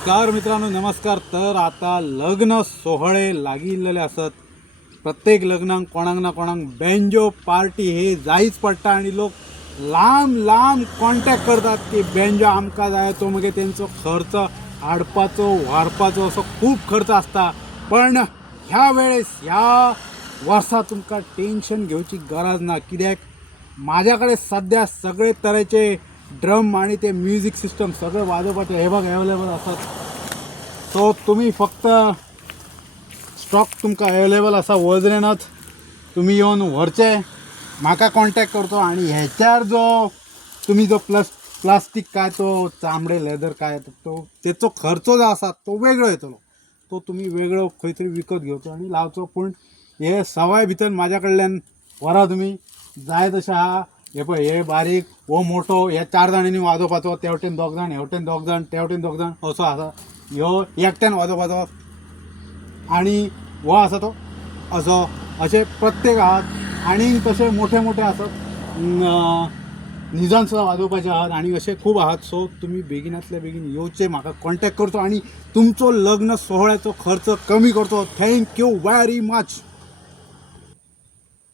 नमस्कार मित्रांनो, नमस्कार. तर आता लग्न सोहळे लागिल्लेले असत. प्रत्येक लग्नाक कोणाक ना कोणाक बेंजो पार्टी हे जायच पडटा आणि लोक लांब लांब कॉन्टॅक्ट करतात की बेंजो आमकां जाय. तो मागीर तेंचो खर्च हाडपाचो व्हरपाचो असो खूब खर्च आसता. पण ह्या वेळेस ह्या वर्सा तुमकां टेन्शन घेवची गरज ना, कित्याक माझ्याकडे सध्या सगळे तरेचे ड्रम आणि ते म्युझिक सिस्टम सगळे वाजोवपाचे हे बघ अवेलेबल असतात. सो तुम्ही फक्त स्टॉक तुमकां अवेलेबल आसा वजरेनच तुम्ही येवन व्हरचे. म्हाका कॉन्टॅक्ट करचो आणि ह्याच्यार तुम्ही जो प्लास्टीक काय तो चामडे लेदर काय तो तेचो खर्च जो आसा तो वेगळो येतलो. तो तुम्ही वेगळो खंय तरी विकत घेवचो आणि लावचो. पूण हे सवाय भितर म्हाज्या कडल्यान व्हरा तुम्ही जाय तशें आहा. हे पळय, हे बारीक हो मोठो, ह्या 4 जाणांनी वाजोवपाचो, तेवटेन 2 जाण, हेवटेन 2 जाण, तेवटेन 2 जाण असो आसा. ह्यो एकट्यान वाजोवपाचो आणि हो आसा तो असो, असे प्रत्येक आहात. आणि तसे मोठे मोठे आसात, निजान सुद्धा वाजोवपाचे आहात आणि असे खूब आहात. सो तुम्ही बेगिनातल्या बेगीन येवचे, म्हाका कॉन्टॅक्ट करचो आणि तुमचो लग्न सोहळ्याचो खर्च कमी करचो. Thank you very much.